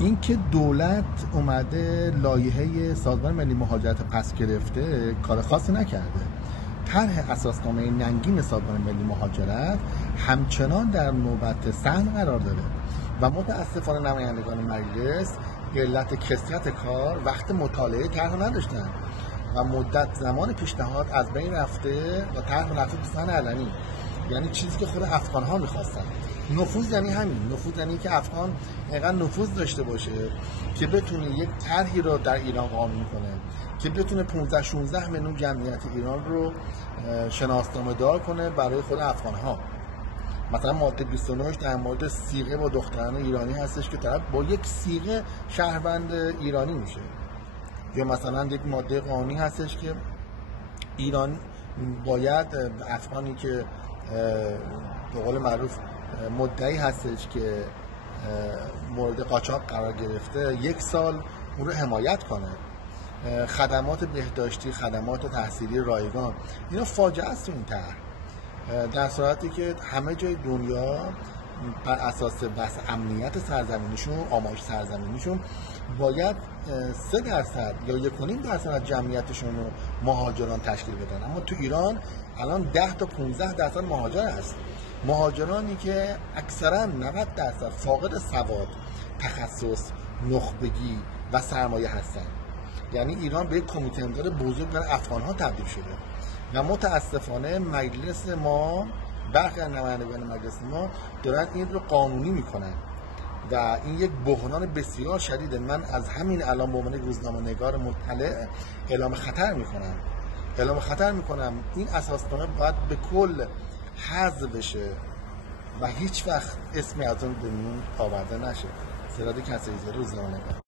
اینکه دولت اومده لایحه سازمان ملی مهاجرت پس گرفته کار خاصی نکرده. طرح اساسنامه ننگین سازمان ملی مهاجرت همچنان در نوبت صحن قرار داره و متاسفانه نمایندگان مجلس علت کثرت کار وقت مطالعه طرح نداشتن و مدت زمان پیشنهاد از بین رفته و طرح رفته تو صحن علنی. یعنی چیزی که خود افغان ها میخواستن. نفوذ یعنی همین، نفوذ یعنی که افغان اینقدر نفوذ داشته باشه که بتونه یک طرحی رو در ایران قانون کنه که بتونه 15-16 میلیون جمعیت ایران رو شناسنامه دار کنه برای خود افغان ها. مثلا ماده 29 در مورد صیغه با دختران ایرانی هستش که طرف با یک صیغه شهروند ایرانی میشه، یا مثلا یک ماده قانونی هستش که ایران باید افغانی که به قول معروف مدعی هستش که مورد قاچاق قرار گرفته 1 سال اون رو حمایت کنه. خدمات بهداشتی، خدمات تحصیلی رایگان، اینا فاجعه است تو این طرح، در صورتی که همه جای دنیا بر اساس بحث امنیت سرزمینیشون، آمایش سرزمینیشون باید 3% یا 1.5% از جمعیتشون رو مهاجران تشکیل بدن، اما تو ایران الان 10 تا 15% مهاجر هست. مهاجرانی که اکثرا 90% فاقد سواد، تخصص، نخبگی و سرمایه هستن. یعنی ایران به یک کمیته امداد بزرگ برای افغان ها تبدیل شده و متاسفانه مجلس ما، برخی از نمایندگان مجلس ما دارن این رو قانونی میکنن و این یک بحران بسیار شدیده. من از همین الان به عنوان روزنامه‌نگار مطلع اعلام خطر میکنم این اساسنامه باید به کل حذف بشه و هیچ وقت اسمی از اون به میون آورده نشه. سراد کسریزاده، روزنامه‌نگار.